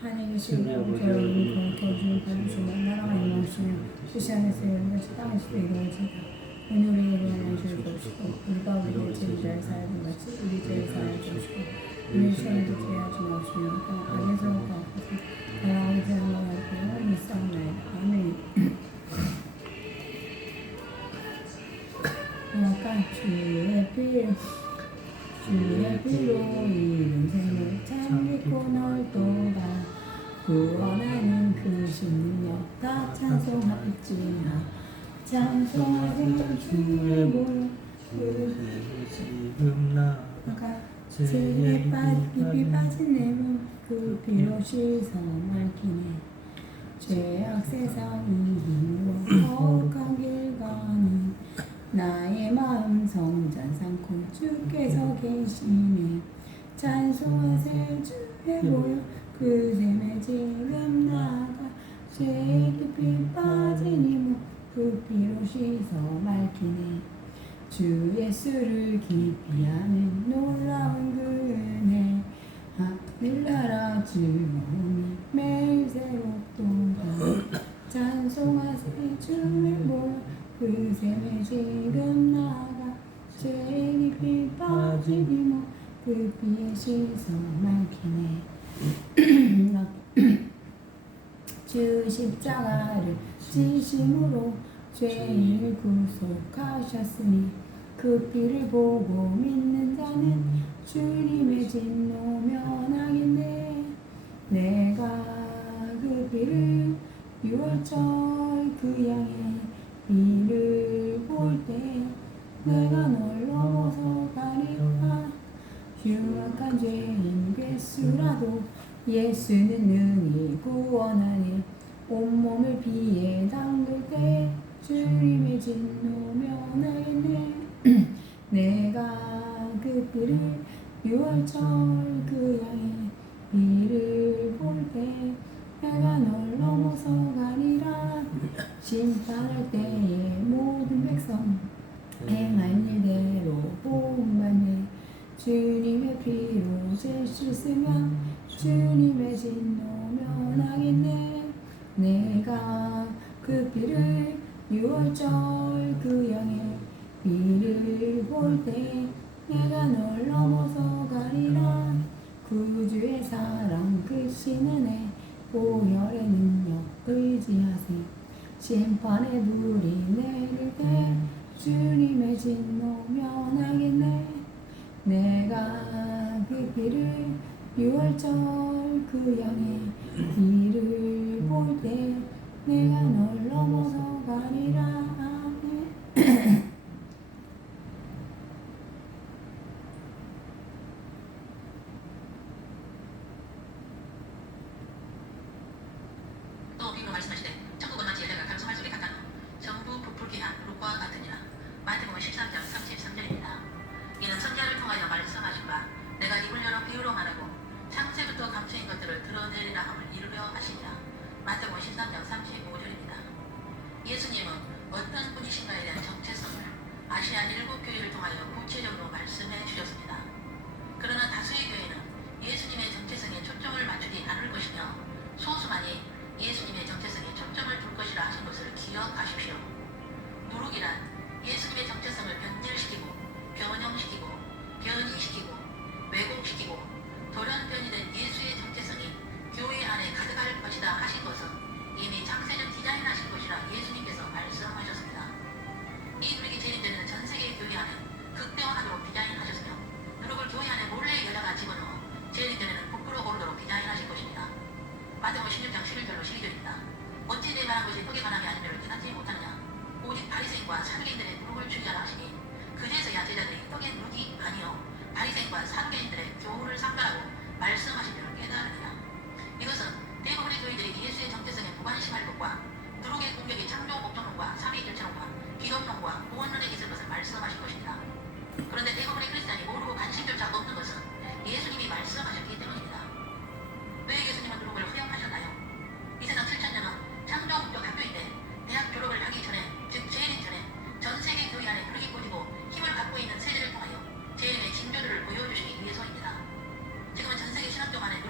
하나님의 신뢰하고 저를 거룩해주시고 받으시고 나라가 임하시며 뜻이 하늘에서 이루어지고 땅에서도 이루어지다. 오늘 우리에게 일어난 죄를 주시고 우리가 우리의 죄를 사하는 같이 우리 죄를 사하여 주시고 우리 시험에 들게 하지 마시며 악에서 구하옵소서. 나라가 되는 것 같고 믿사옵나이다. 아멘. 약간 주의 피로 이룬 생을 참 믿고 넓도다. 구원하는 그 신력 다 찬송할지라. 찬송하는 주의 모여 지금 나가 죄에 깊이 빠진 내 몸 그 피로 씻어 맑히네. 죄악 세상 이기고 거룩한 길 가는 나의 마음 성전 삼고 주께서 계시네. 찬송하세 주의 모여 그 샘에 지금 나가 죄에 깊이 빠진 이 몸 그 피로 씻어 맑히네. 주 예수를 깊이 아는 놀라운 그 은혜 하늘나라 즐거움이 매일 새롭도다. 찬송하세 주의 모여 그 샘에 지금 나가 죄에 깊이 빠진 이 몸 그 피에 씻어 맑히네. 주 십자가를 지심으로 죄인을 구속하셨으니 그 피를 보고 믿는 자는 주님의 진노 면하겠네. 내가 그 피를 6월절 그 양의 피를 볼 때 내가 널 넘어서 가리라. 흉악한 죄인 괴수라도 예수는 능히 구원하니 온몸을 피에 담글 때 주님의 진노 면하겠네. 내가 그 피를 6월절 그 양의 피를 볼 때 내가 널 넘어서 가리라. 심판할 때에 모든 백성 행한 일대로 복받네. 주님의 피로 죄 씻으면 주님의 진노 면하겠네. 내가 그 피를 6월절 그 양의 피를 볼 때 내가 널 넘어서 가리라. 구주의 사랑 크신 은혜 보혈의 능력 의지하세. 심판의 불이 내릴 때 주님의 진노 면하겠네. 내가 그 피를 6월절 그 양의 피를 볼 때 내가 널 넘어서 가리라. 아멘. 또 비로 말씀하시되 천국은 마치 여자가 감성할 속에 닦아놓은 전부 부풀게 한 룩과 같으니라. 마태복음 13장 33절입니다. 이는 선지자를 통하여 말씀하신 바 내가 입을 열어 비유로 말하고 창세부터 감추인 것들을 드러내리라 함을 이루려 하시니라. 마태복음 13장 35절입니다. 예수님은 어떤 분이신가에 대한 정체성을 아시아 7교회를 통하여 구체적으로 말씀해 주셨습니다. 그러나 다수의 교회는 예수님의 정체성에 초점을 맞추지 않을 것이며 소수만이 예수님의 정체성에 초점을 둘 것이라 하신 것을 기억하십시오. 누룩이란 예수님의 정체성을 변질시키고 변형시키고 변이시키고 왜곡시키고 돌연변이된 예수의 정체성이 교회 안에 가득할 것이다 하신 것은 이미 창세전 디자인하신 것이라 예수님께서 말씀하셨습니다. 이 누룩이 재림되는 전 세계 교회 안에 극대화하도록 디자인하셨으며 누룩을 교회 안에 몰래 여자가 집어넣어 재림되는 부풀어 오르도록 디자인하신 것입니다. 마태복음 16장 11절로 12절입니다. 어찌 내 말한 것이 떡에 관함이 아니면 깨닫지 못하느냐. 오직 바리새인과 사두개인들의 누룩을 죽이라 하시니 그제서야 제자들이 떡의 누룩이 아니요 바리새인과 사두개인들의 교훈을 삼가라고 말씀하신 줄을 깨달으니라. 이것은 대부분의 교인들이 예수의 정체성에 무관심할 것과 누룩의 공격이 창조 목적론과 삼위일체론과 기독론과 구원론에 있을 것을 말씀하신 것입니다. 그런데 대부분의 크리스찬이 모르고 관심조차 없는 것은 예수님이 말씀하셨기 때문입니다. 왜 예수님은 누룩을 허용하셨나요? 이 세상 7,000년은 창조 목적 학교인데 대학 졸업을 하기 전에, 즉 재림 전에 전 세계 교회 안에 누룩이 꽂히고 힘을 갖고 있는 세대를 통하여 재림의 징조들을 보여주시기 위해서입니다. 지금은 전 세계 신학교 안에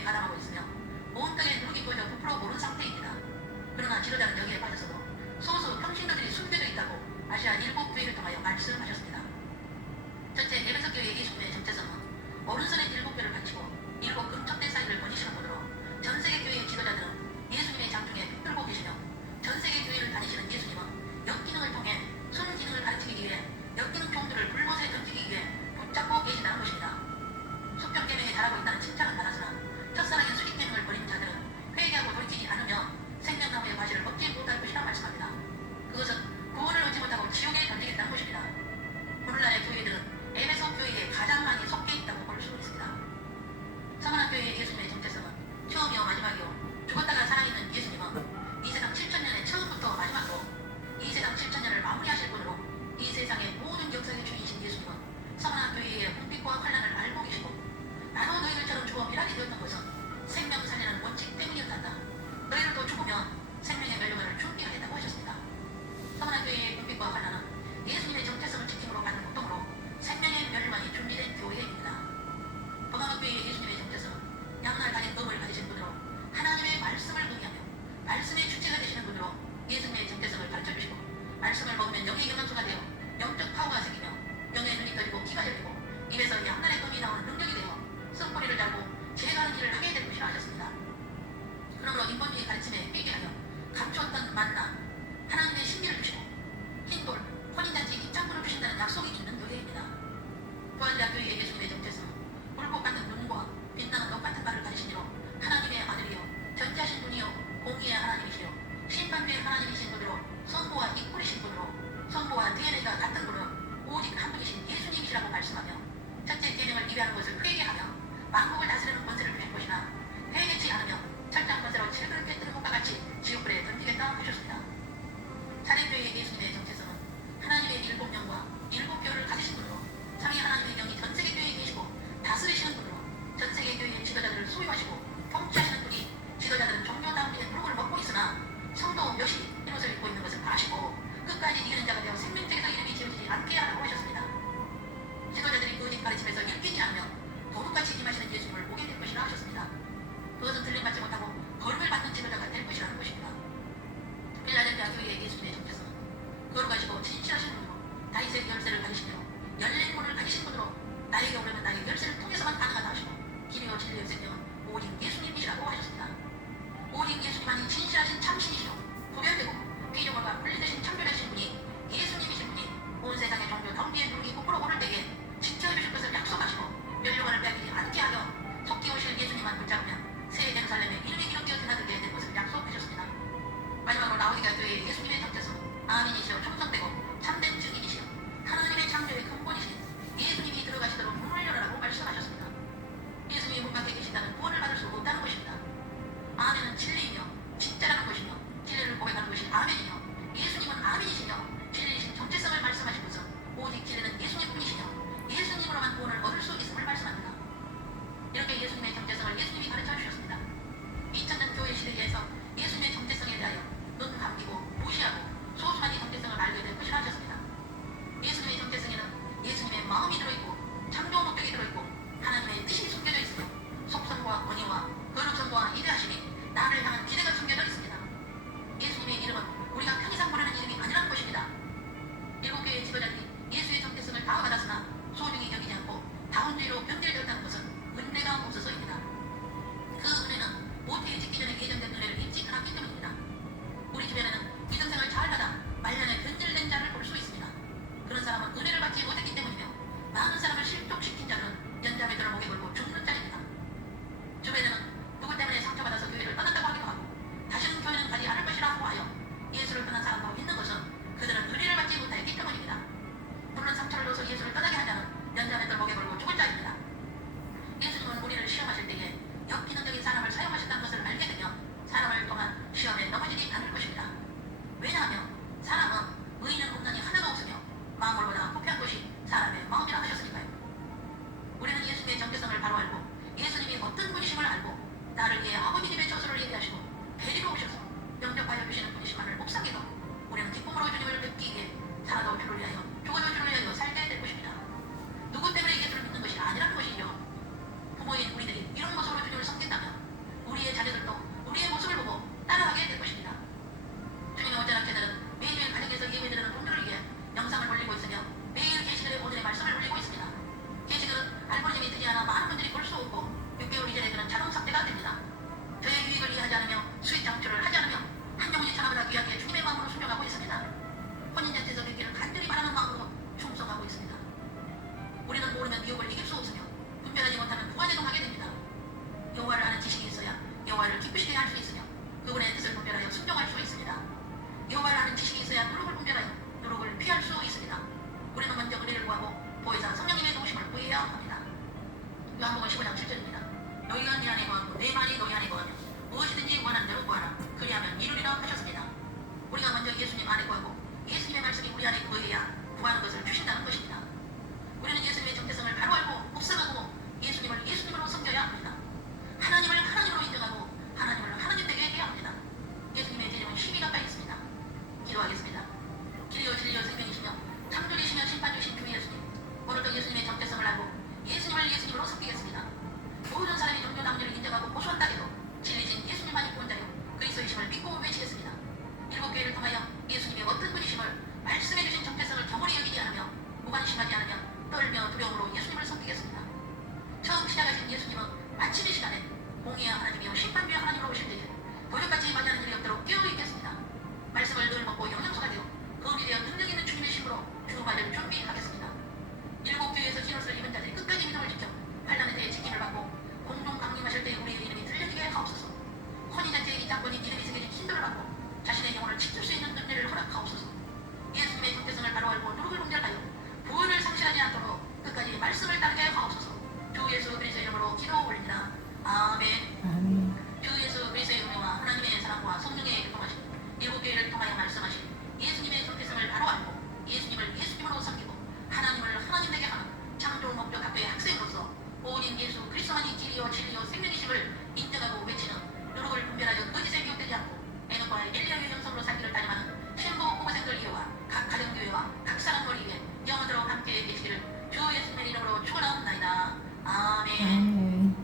교회에 가담하고 있으며 온땅에 누룩이 부어져 부풀어 오른 상태입니다. 그러나 지도자는 여기에 빠져서도 소수 평신도들이 숨겨져 있다고 아시아 일곱 교회를 통하여 말씀하셨습니다. 첫째, 에베소 교회 예수님의 정체성은 오른손에 일곱 뼈를 바치고 일곱 금적대 사이를 거니시는 분으로 전 세계 교회의 지도자들은 예수님의 장중에 붙들고 계시며 전 세계 교회를 다니시는 예수님은 역기능을 통해 순기능을 가르치기 위해 역기능 종들을 불못에 던지기 위해 붙잡고 계시다는 것입니다. 수평계명에 잘하고 있다는 칭찬은 받았으나 첫사랑인 수직계명을 버리는 자들은 회개하고 돌이키지 않으며 생명나무의 과실을 먹지 못할 것이라 말씀합니다. 그것은 구원을 얻지 못하고 지옥에 던지겠다는 것입니다. 오늘날의 교회들은 에베소 교회에 가장 많이 속해 있다고 볼 수 있습니다. 서머나 교회의 예수님의 정체성은 처음이요 마지막이요 죽었다가 살아있는 예수님은 이 세상 7천년의 처음부터 마지막으로 이 세상 7천년을 마무리하실 분으로 이 세상의 모든 역사의 주인이신 예수님은 서머나 교회의 훈빛과 환란을 알고 계시고 나도 너희들처럼 죽어 멸하게 되었던 것은 생명 살리는 원칙 때문이었단다. 너희들도 죽으면 생명의 멸류관을 준비하겠다고 하셨습니다. 서머나 교회의 훈빛과 환란은 예수님의 정체성을 지킴으로 받는 고통으로 생명의 멸류관이 준비된 교회입니다. 버가모교회의 예수님의 정체성은 양날 가진 검을 가지신 분으로 하나님의 말씀을 의미하며 말씀의 주체가 되시는 분으로 예수님의 정체성을 가르쳐주시고 말씀을 먹으면 영의 경험수가 되어 영적 파워가 생기며 영의 눈이 떠지고 귀가 열리고 입에서 양날의 검이 나오는 능력이 되어 쓴뿌리를 달고 제가는 일을 하게 될 것이라 하셨습니다. 그러므로 인본주의 가르침에 회개하여 감추었던 만나 하나님의 신기를 주시고 흰돌 혼인잔치 입장문을 주신다는 약속이 주는 교회입니다. 부활대학교의 예수님의 정체성은 불꽃 같은 눈과 빛나는 녹 같은 발을 가지신 이로 하나님의 아들이요 전지하신 분이요 공의의 하나님이시요 심판주의 하나님이신 분으로 성부와 이꾸리신 분으로 성부와 DNA가 같은 분은 오직 한 분이신 예수님이시라고 말씀하며 첫째 계명을 위배하는 것을 회개하며 만국을 다스리는 권세를 주신 것이나 회개치 않으며 철장 권세로 칠그릇 깨뜨린 것과 같이 지옥불에 던지겠다 하셨습니다. 사례교회의 예수님의 정체성은 하나님의 일곱 영과 일곱 교회를 가지신 분으로 삼위 하나님의 영이 전 세계 교회에 계시고 다스리시는 분으로 전 세계 교회의 지도자들을 소유하시고 통치하시는 분이 지도자들은 종교다움의 무릎을 먹고 있으나 성도 몇이 흰옷을 입고 있는 것을 아시고 끝까지 이기는 자가 되어 생명책에서 이름이 지어지지 않게 하라고 하셨습니다. 지도자들이 거짓 가르침에서 일깨지 않으며 도둑같이 임하시는 예수님을 보게 될 것이라 하셨습니다. 그것은 들림받지 못하고 거름을 받는 지도자가 될 것이라는 것입니다. 필라델피아 교회의 예수님의 정체성은 거룩하시고 진실하신 분으로 다윗의 열쇠를 가지시며 열린 문을 가지신 분으로 나에게 오려면 나의 열쇠를 통해서만 가능하다 하시고 길이요 진리의 생명은 오직 예수님이시라고 하셨습니다. 오직 예수님만이 진실하신 참신이시요 구별되고 피조물과 분리되신 창조자신 분이 예수님이신 분이 온 세상의 종교 덩기의 누룩이 부풀어 오를 때에 지켜주실 것을 약속하시고 멸류관을 빼앗기지 않게 하여 속히 오실 예수님만 붙잡으면 새 예루살렘에 이름이 기록되어 드나들게 될 것을 약속하셨습니다. 마지막으로 라오디게아 교회의 예수님의 정체성은 아멘이시여 충성되고 참된 증인이시여 하나님의 창조의 근본이신 예수님이 들어가시도록 문을 열어라고 말씀하셨습니다. 예수님이 문 밖에 계신다면 구원을 받을 수 없다는 것입니다. 아멘은 진리이며 진짜라는 것이며 진리를 고백하는 것이 아멘이며 예수님은 아멘이시며 진리이신 정체성을 말씀하신 것은 오직 진리는 예수님뿐이시며 예수님으로만 구원을 얻을 수 있음을 말씀합니다. 이렇게 예수님의 정체성을 예수님이 가르쳐 주셨습니다. 2000년 교회 시대에서 예수님의 정체성에 대하여 눈 감기고 무시하고 소수만이 정체성을 알게 될 것이라 하셨습니다. 예수님의 정체성에는 예수님의 마음이 들어있고 창조 목적이 들어있고 하나님의 뜻이 숨겨져 있으며 속성과 권위와 거룩성과 위대하심이 나를 향한 기대가 숨겨져 있습니다. 예수님의 이름은 우리가 편의상 부르는 이름이 아니라는 것입니다. 일곱 교회의 지도자들이 예수의 정체성을 다가받았으나 소중히 여기지 않고 다운죄로 변질되었다는 것은 은혜가 없어서입니다. 그 은혜는 모태에 짓기 전에 예정된 은혜를 입지 않았기 때문입니다. 우리 주변에는 믿음생활 잘하다 말년에 변질된 자를 볼 수 있습니다. 그런 사람은 은혜를 받지 못했기 때문이며 많은 사람을 실족시킨 자는 연장에 들어 목에 걸고 죽는 자입니다. 주변에는 누구 때문에 상처받아서 교회를 떠났다고 하기도 하고 다시는 교회는 가지 않을 것이라고 하여 예수를 떠난 사람도 있는 것은 그들은 은혜를 받지 못했기 때문입니다. 물론 상처를 줘서 예수를 떠나게 한 자는 연장에 들어 목에 걸고 죽을 자입니다. 예수님은 우리를 시험하실 때에 역기능적인 사람을 사용하셨다는 것을 알게 되면 사람을 통한 시험에 넘어지지 않을 것입니다. 왜냐하면 사람은 의인은 없나니 하나도 없으며 마음으로보다 부패한 것이 사람의 마음이라 하셨으니까요. 우리는 예수님의 정체성을 바로 알고 예수님이 어떤 분이심을 알고 나를 위해 아버지 집의 저수를 예비하시고 데리러 오셔서 영접하여 주시는 분이심만을 묵상해도 우리는 기쁨으로 주님을 뵙기 위해 살아도 주를 위하여 죽어도 주를 위하여 살게 될 것입니다. 누구 때문에 예수를 믿는 것이 아니라는 것이죠. 부모인 우리들이 이런 모습으로 주님을 섬긴다면 여호와를 기쁘시게 할 수 있으며 그분의 뜻을 분별하여 순종할 수 있습니다. 여호와를 아는 지식이 있어야 누룩을 분별하여 누룩을 피할 수 있습니다. 우리는 먼저 은혜를 구하고 보혜사 성령님의 도우심을 구해야 합니다. 요한복음 15장 7절입니다. 너희가 네 안에 거하고 내 말이 너희 안에 거하면 무엇이든지 원하는 대로 구하라. 그리하면 이루리라 하셨습니다. 우리가 먼저 예수님 안에 거하고 예수님의 말씀이 우리 안에 거해야 구하는 것을 주신다는 것입니다. 우리는 예수님의 정체성을 바로 알고 묵상하고 예수님을 예수님으로 섬겨야 합니다. 하나님을 하나님으로 인정하고 하나님을 하나님 되게 해야 합니다. 예수님의 재림은 힘이 가까이 있습니다. 기도하겠습니다. 길이요 진리요 생명이시며 창조주시며 심판주신 주 예수님, 오늘도 예수님의 정체성을 알고 예수님을 예수님으로 섬기겠습니다. 모든 사람이 종교 남녀를 인정하고 고소한다 해도 진리신 예수님만이 구원자요 그리스도이심을 믿고 외치겠습니다. 일곱 교회를 통하여 예수님의 어떤 분이심을 말씀해 주신 정체성을 경홀히 여기지 않으며 무관심하지 않으며 떨며 두려움으로 예수님을 섬기겠습니다. 처음 시작하신 예수님은 마침 이 시간에 공의의 하나님이요 심판주의 하나님으로 오실 때에 도적같이 맞이하는 일이 없도록 깨어있겠습니다. 말씀을 늘 먹고 영양소가 되어 거울이 되어 능력 있는 주님의 힘으로 주말을 준비하겠습니다. 일곱 교회에서 진노를 입은 자들이 끝까지 믿음을 지켜 환난의 때에 지킴을 받고 공동 강림하실 때에 우리의 이름이 들려지게 하옵소서. 혼인잔치의 이장권인 이름이 새겨진 신도를 받고 자신의 영혼을 지킬 수 있는 은혜를 허락하옵소서. 예수님의 정체성을 바로 알고 누룩을 분별하여 구원을 상실하지 않도록 끝까지 말씀을 따르게 하옵소서. 주 예수 그리스도의 이름으로 기도 올립니다. 아멘. 아멘. 주 예수 그리스도의 은혜와 하나님의 사랑과 성령의 교통하심 일곱 교회를 통하여 말씀하신 예수님의 정체성을 바로 알고 예수님을 예수님으로 섬기고 하나님을 하나님 되게 하는 창조 목적 학교의 학생으로서 오직 예수 그리스도만이 길이요 진리요 생명이심을 인정하고 외치는 누룩을 분별하여 거짓에 미혹되지 않고 에녹과 엘리야의 영성으로 살기를 다짐하는 신부 후보생들 이어와 각 가정교회와 각 사람을 위해 영원토록 함께 계시기를 주 예수님의 이름으로 축원하옵나이다. 아멘. 아멘.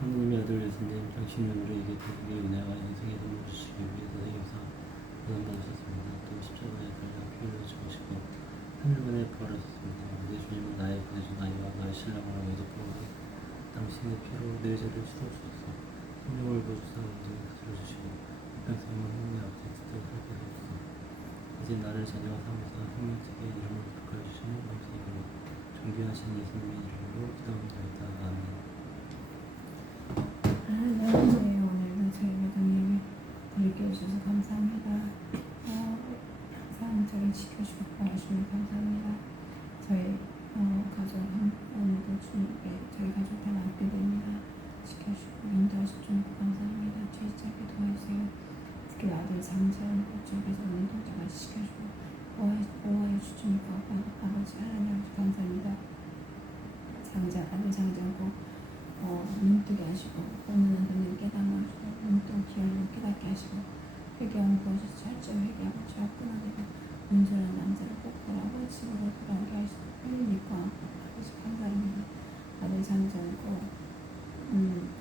하나님의 아들 예수님, 당신은 우리에게 대국의 은혜와 인생의 선물을 주시기 위해서 생겨서 고난받으셨습니다. 또 십자가에 달려 피 흘려 죽으시고 3일 만에 부활하셨습니다. 내 주님은 나의 보내준 아이와 나의 신랑으로 여접하오니 당신의 피로 내 죄를 치러주셔서 성령을 부어주사 온전히 다스려주시고 평생을 하나님의 아버지의 뜻대로 살게 하옵소서. 이제 나를 자녀와 삼으사 생명책의 이름을 부탁하여 주시는 감사님으로 존귀하신 예수님의 이름으로 기도합니다. 아멘. 하나님의 오늘도 저희가 동행을 드리게 해주셔서 감사합니다. 항상 저희 지켜주고 도와주시면 감사합니다. 저희 가족 오늘도 주님께 저희 가족 다 맡겨드립니다. 지켜주고 인도하실 줄 감사합니다. 주의 짧게 도와주세요. 특히 아들 장자연 쪽에서 오늘도 같이 지켜주고 보호해 주시니까 아버지 하나님 감사합니다. 아들 장자고 눈뜨게 하시고 오늘은 눈을 깨닫는 눈뜨고 기억을 깨닫게 하시고 회개하는 것이 철저히 회개하고 죄악 끊어내고 온전한 남자를 꼭 보라고 집으로 돌아오게 하시고 빨리 믿고 아버지 감사합니다. 아들 장자고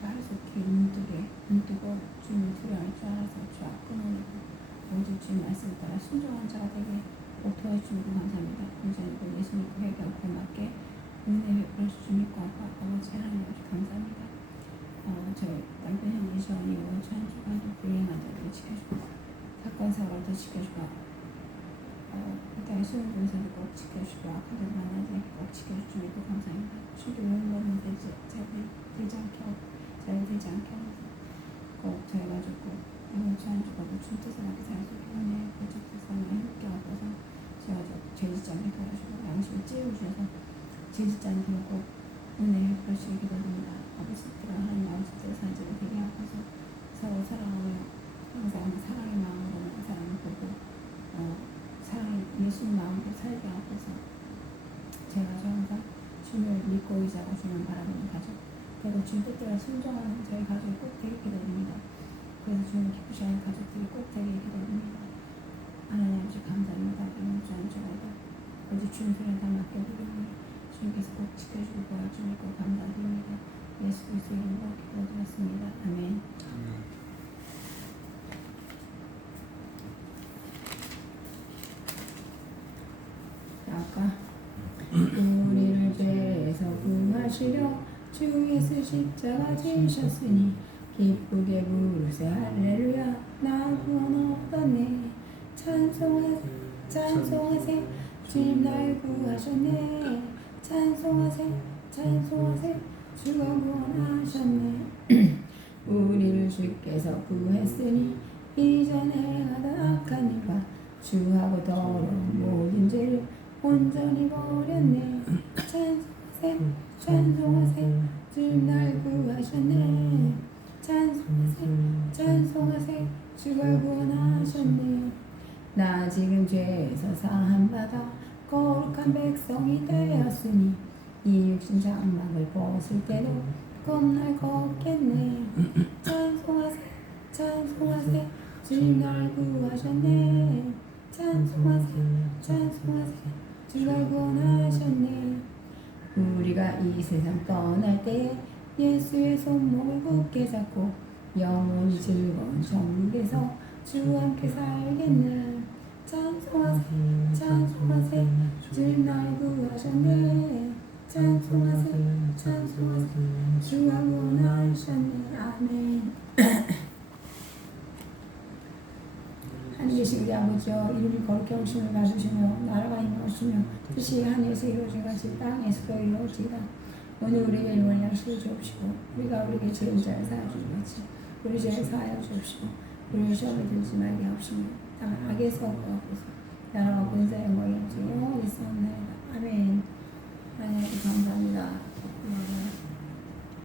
하루속히 눈뜨고 주님을 두려워할 줄 알아서 죄악 끊어내고 오직 주님 말씀을 따라 순종한 자가 되게 도와해 주시고 감사합니다. 온전히 예수님 회개하고 고맙게 은혜를 주님과 아버지 하나님 감사합니다. 저희 남편 형님 시원이 이번 주 한 주간도 불행한 자들을 지켜주고 사건 사고도 지켜주고 일단 수능 분석을 꼭 지켜주고 아까도 만나지 꼭 지켜주시고 감사합니다. 주도 욕먹는 되지 않게 꼭 저희 가지고 이번 주 한 주간도 준뜻을 하게 살 수 있게 은혜 고집세상에 함께 하셔서 제가 죄짓지 않게 도와주시고 양심을 찌우셔서 죄짓지 않도록 은혜를 베푸시기 기도합니다. 아버지들과 하나님 아버지의 산지를 되게 하셔서 서로 사랑하며 항상 사랑의 마음으로 사랑을 보고 사랑의 예수님 마음으로 살게 하셔서 제가 항상 주님을 믿고 의지하고 주님을 바라보는 가족 그리고 주님 뜻대로 순종하는 저희 가족이 꼭 되게 기도합니다. 그래서 주님을 기쁘시하는 가족들이 꼭 되게 기도합니다. 하나님 아버지 감사합니다. 이번 주 한 주간도 오직 주님 손에 다 맡겨드립니다. 주님께서 꼭 지켜주고 도와주시고 감사드립니다. 예수 그리스도의 이름으로 기도드렸습니다. 아멘. 아까 우리를 죄에서 구하시려 주 예수 십자가 지셨으니 기쁘게 부르세 할렐루야 나 구원 얻었네 찬송하세 찬송하세 주님 날 구하셨네 찬송하세 찬송하세 주가 구원하셨네 우리를 주께서 구했으니 이전에 하던 악한 일과 주하고 더러운 모든 죄를 온전히 버렸네 찬송하세 찬송하세 주님 날 구하셨네 찬송하세 찬송하세 주가 구원하셨네 나 지금 죄에서 사함받아 거룩한 백성이 되었으니 이 육신 장막을 벗을 때도 겁날 걷겠네 찬송하세 찬송하세 주님 날 구하셨네 찬송하세 찬송하세 주가 구원하셨네 우리가 이 세상 떠날 때에 예수의 손목을 굳게 잡고 영원히 즐거운 천국에서 주와 함께 살겠네 찬송하세 찬송하세 주님 날 구하셨네 찬송하세 찬송하세 주가 구원하셨네 아멘 하늘 계신 우리 아버지여 이름이 거룩히 오심을 가주시며 나라가 임하시며 뜻이 하늘에서 이루어진 같이 땅에서도 이루어지이다 오늘 우리에게 일용할 양식을 주옵시고 우리가 우리에게 죄인 자를 사하여 주는 같이 우리 죄를 사하여 주옵시고 우리를 시험에 들지 말게 하옵시며 다만 악에서 구하옵소서 나라와 권세 영광이 영원히 있사옵나이다 아멘 하나님 감사합니다.